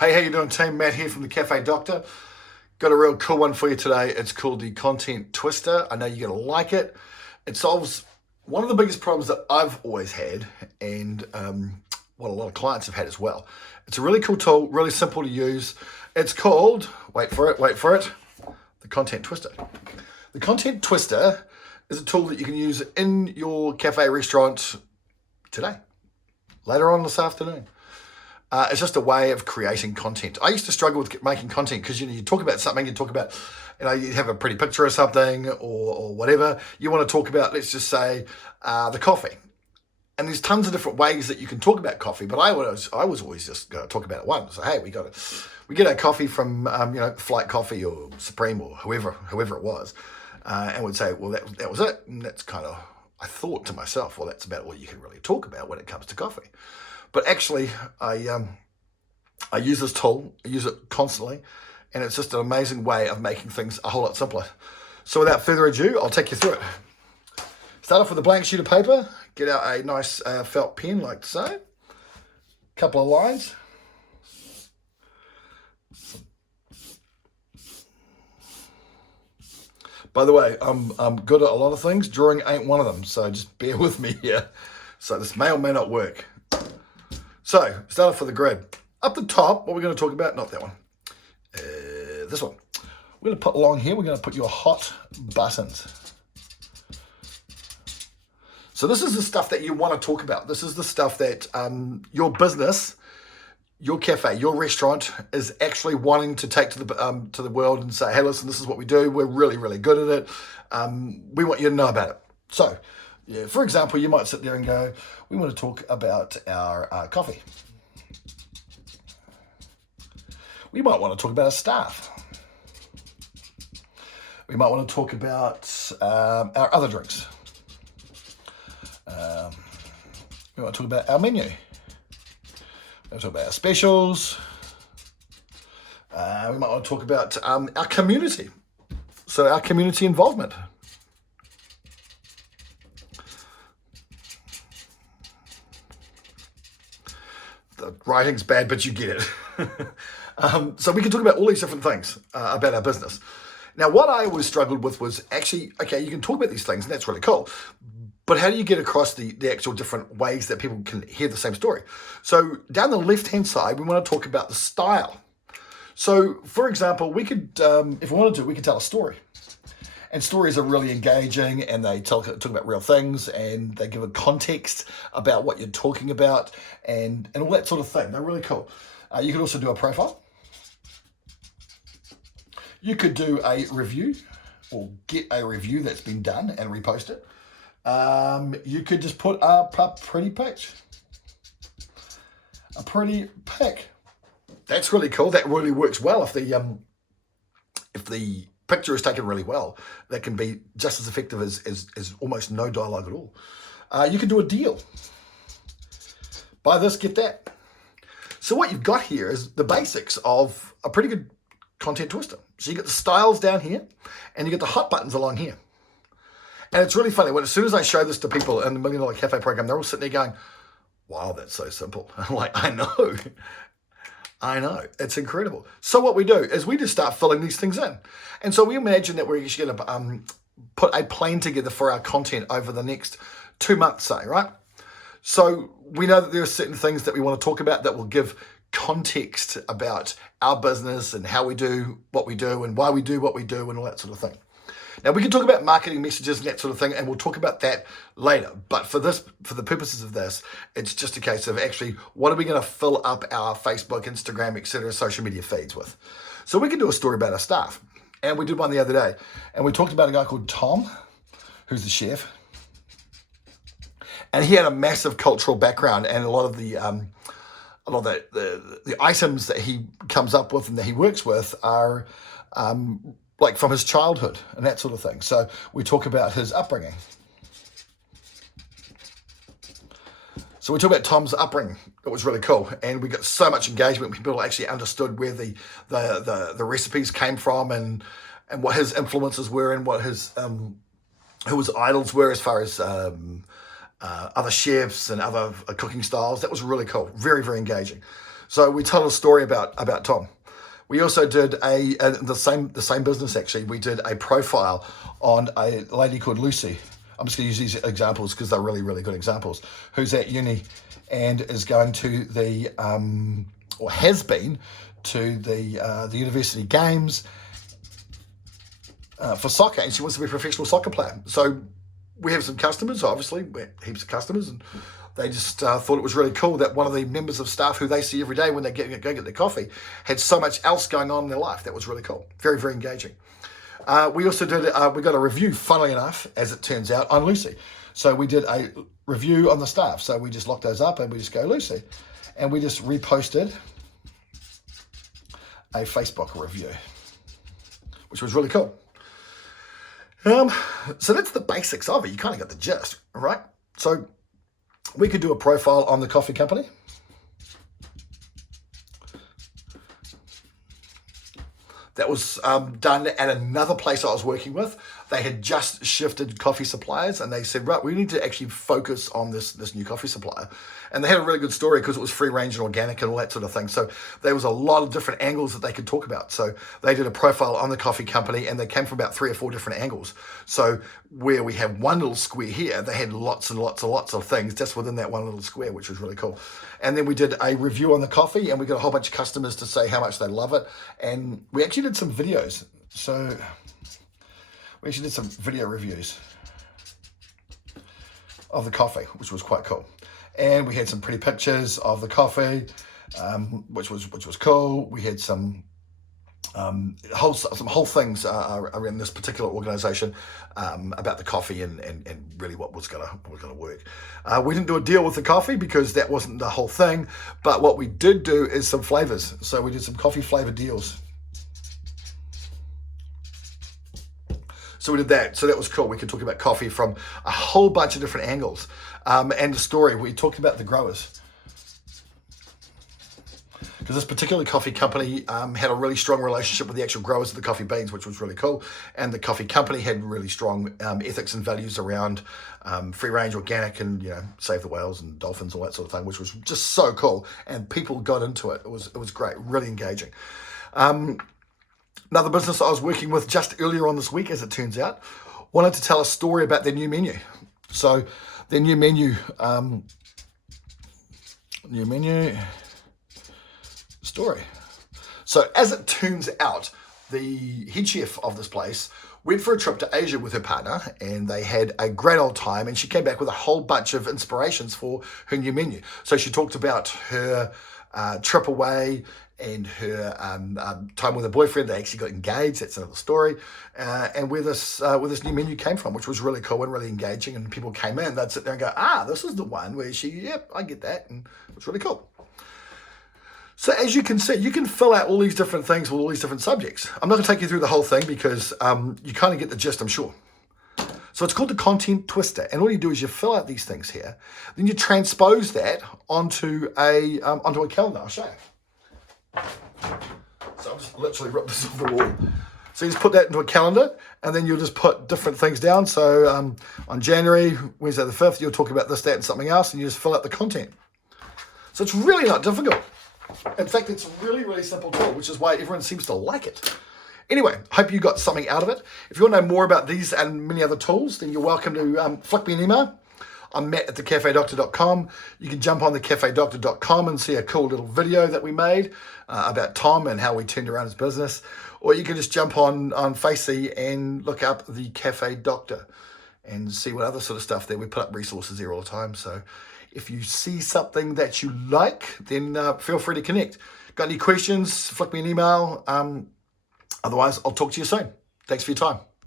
Hey, how you doing, team? Matt here from the Cafe Doctor. Got a real cool one for you today. It's called the Content Twister. I know you're going to like it. It solves one of the biggest problems that I've always had and what a lot of clients have had as well. It's a really cool tool, really simple to use. It's called, wait for it, the Content Twister. The Content Twister is a tool that you can use in your cafe restaurant today, later on this afternoon. It's just a way of creating content. I used to struggle with making content because you talk about something, you have a pretty picture of something or whatever. You want to talk about, let's just say, the coffee. And there's tons of different ways that you can talk about coffee, but I was always just going to talk about it once. So hey, we get our coffee from Flight Coffee or Supreme or whoever it was, and we'd say, well, that was it. And that's kind of, I thought to myself, well, that's about all you can really talk about when it comes to coffee. But actually, I use this tool, I use it constantly, and it's just an amazing way of making things a whole lot simpler. So without further ado, I'll take you through it. Start off with a blank sheet of paper, get out a nice felt pen like so, couple of lines. By the way, I'm good at a lot of things, drawing ain't one of them, so just bear with me here. So this may or may not work. So, start off with the grid. Up the top, what we're going to talk about, not that one, this one. We're going to put along here, we're going to put your hot buttons. So this is the stuff that you want to talk about. This is the stuff that your business, your cafe, your restaurant is actually wanting to take to the world and say, hey, listen, this is what we do. We're really, really good at it. We want you to know about it. So, yeah, for example, you might sit there and go, we want to talk about our coffee. We might want to talk about our staff. We might want to talk about our other drinks. We want to talk about our menu. We want to talk about our specials. We might want to talk about our community. So our community involvement. The writing's bad, but you get it. So we can talk about all these different things about our business. Now, what I always struggled with was actually, okay, you can talk about these things, and that's really cool. But how do you get across the actual different ways that people can hear the same story? So down the left-hand side, we want to talk about the style. So, for example, we could, if we wanted to, we could tell a story. And stories are really engaging, and they talk about real things, and they give a context about what you're talking about, and all that sort of thing. They're really cool. You could also do a profile. You could do a review, or get a review that's been done and repost it. You could just put a pretty pic. A pretty pic. That's really cool. That really works well if the picture is taken really well. That can be just as effective as almost no dialogue at all. You can do a deal. Buy this, get that. So what you've got here is the basics of a pretty good content twister. So you get the styles down here, and you get the hot buttons along here. And it's really funny, as soon as I show this to people in the $1 Million Cafe program, they're all sitting there going, wow, that's so simple. I'm like, I know, it's incredible. So what we do is we just start filling these things in. And so we imagine that we're actually going to put a plan together for our content over the next 2 months, say, right? So we know that there are certain things that we want to talk about that will give context about our business and how we do what we do and why we do what we do and all that sort of thing. Now, we can talk about marketing messages and that sort of thing, and we'll talk about that later. But for the purposes of this, it's just a case of actually, what are we going to fill up our Facebook, Instagram, etc., social media feeds with? So we can do a story about our staff. And we did one the other day. And we talked about a guy called Tom, who's the chef. And he had a massive cultural background, and a lot of the items that he comes up with and that he works with are like from his childhood and that sort of thing. So we talk about his upbringing. So we talk about Tom's upbringing. It was really cool, and we got so much engagement. People actually understood where the recipes came from and what his influences were and what his who his idols were as far as other chefs and other cooking styles. That was really cool. Very, very engaging. So we told a story about Tom. We also did the same business actually. We did a profile on a lady called Lucy. I'm just going to use these examples because they're really, really good examples. Who's at uni and is going to the or has been to the university games for soccer, and she wants to be a professional soccer player. So we have some customers, obviously, we have heaps of customers, and they just thought it was really cool that one of the members of staff who they see every day when they go get their coffee had so much else going on in their life. That was really cool. Very, very engaging. We also did, we got a review, funnily enough, as it turns out, on Lucy. So we did a review on the staff. So we just locked those up and we just go Lucy. And we just reposted a Facebook review, which was really cool. So that's the basics of it. You kind of got the gist, right? So we could do a profile on the coffee company. That was done at another place I was working with. They had just shifted coffee suppliers, and they said, right, we need to actually focus on this new coffee supplier. And they had a really good story because it was free range and organic and all that sort of thing. So there was a lot of different angles that they could talk about. So they did a profile on the coffee company, and they came from about 3 or 4 different angles. So where we have one little square here, they had lots and lots and lots of things just within that one little square, which was really cool. And then we did a review on the coffee, and we got a whole bunch of customers to say how much they love it. And we actually did some videos. So we actually did some video reviews of the coffee, which was quite cool. And we had some pretty pictures of the coffee, which was cool. We had some whole things around this particular organization about the coffee and really what was gonna work. We didn't do a deal with the coffee because that wasn't the whole thing, but what we did do is some flavors. So we did some coffee flavor deals. So we did that. So that was cool. We could talk about coffee from a whole bunch of different angles. And the story, we talked about the growers. Because this particular coffee company had a really strong relationship with the actual growers of the coffee beans, which was really cool. And the coffee company had really strong ethics and values around free range, organic, and save the whales and dolphins, all that sort of thing, which was just so cool. And people got into it. It was great, really engaging. Another business I was working with just earlier on this week, as it turns out, wanted to tell a story about their new menu. So their new menu story. So as it turns out, the head chef of this place went for a trip to Asia with her partner, and they had a great old time, and she came back with a whole bunch of inspirations for her new menu. So she talked about her trip away and her time with her boyfriend. They actually got engaged. That's another story. And where this new menu came from, which was really cool and really engaging. And people came in, they'd sit there and go, this is the one where yep, I get that. And it was really cool. So as you can see, you can fill out all these different things with all these different subjects. I'm not going to take you through the whole thing because you kind of get the gist, I'm sure. So it's called the Content Twister. And all you do is you fill out these things here. Then you transpose that onto a calendar. I'll show you. So I'll just literally rip this off the wall. So you just put that into a calendar, and then you'll just put different things down. So on January, Wednesday the 5th, you'll talk about this, that, and something else, and you just fill out the content. So it's really not difficult. In fact, it's a really, really simple tool, which is why everyone seems to like it. Anyway, hope you got something out of it. If you want to know more about these and many other tools, then you're welcome to flick me an email. I'm Matt at thecafedoctor.com. You can jump on thecafedoctor.com and see a cool little video that we made about Tom and how we turned around his business. Or you can just jump on Facey and look up the Cafe Doctor and see what other sort of stuff there. We put up resources there all the time. So if you see something that you like, then feel free to connect. Got any questions? Flick me an email. Otherwise, I'll talk to you soon. Thanks for your time.